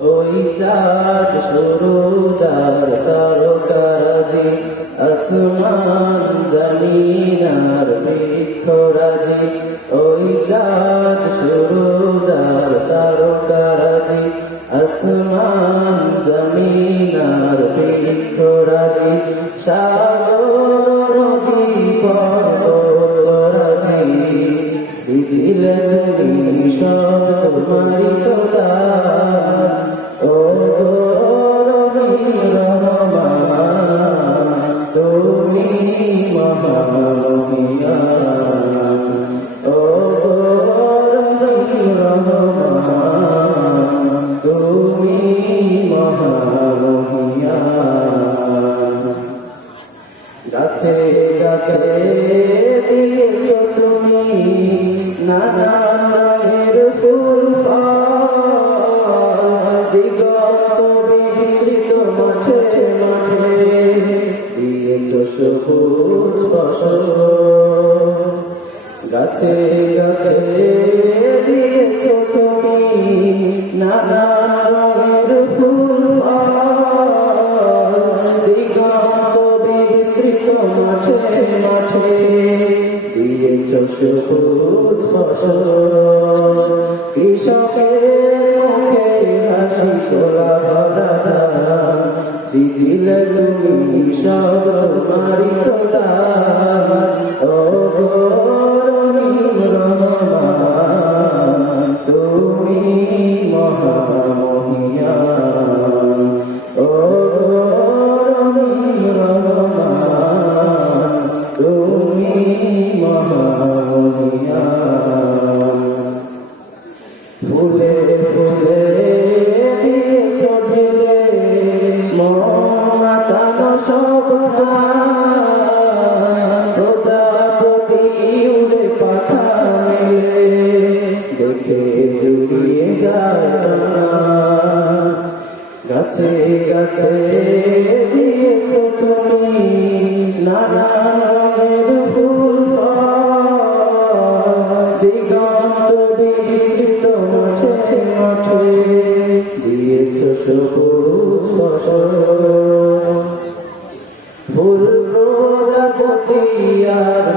ওই চাঁদ শুরু যার তারকারাজি আসমান জমিনার বৃক্ষরাজি ওই চাঁদ শুরু যার তারকারাজি আসমান জমিনার বৃক্ষরাজি সাগর নদী পর্বতরাজি সৃজিলেন সব তোমারি দান ও গো রহিম রহমান তুমি মহামহিয়ান ও গো রহিম রহমান তুমি মহামহিয়ান গাছে গাছে দিয়েছ তুমি নানান রঙের ফুল ফল দিগন্ত বিস্তৃত মাঠে মাঠে দিয়েছ সবুজ ফসল গাছে গাছে দিয়েছ তুমি নানান রঙের ফুল ফল দিগন্ত বিস্তৃত মাঠে মাঠে দিয়েছ সবুজ ফসল কৃষকের মুখে হাসি তোলা দান সৃজিলে তুমি সব তোমারি দান ও গো রহিম রহমান তুমি মহামহিয়ান ও গো রহিম রহমান তুমি মহামহিয়ান ফুলে ফুলে দিয়েছ ঢেলে মাতানো সব প্রজাপতি উড়ে পাখা মেলে দেখে জুড়িয়ে যায় গাছে গাছে দিয়েছ তুমি নানান রঙের ফুল দিগন্ত বিস্তৃত মাঠে মাঠে দিয়েছ সবুজ ফসল ফুল প্রজাপতি আর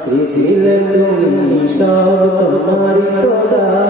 সৃজিলে তুমি সব তোমারি দান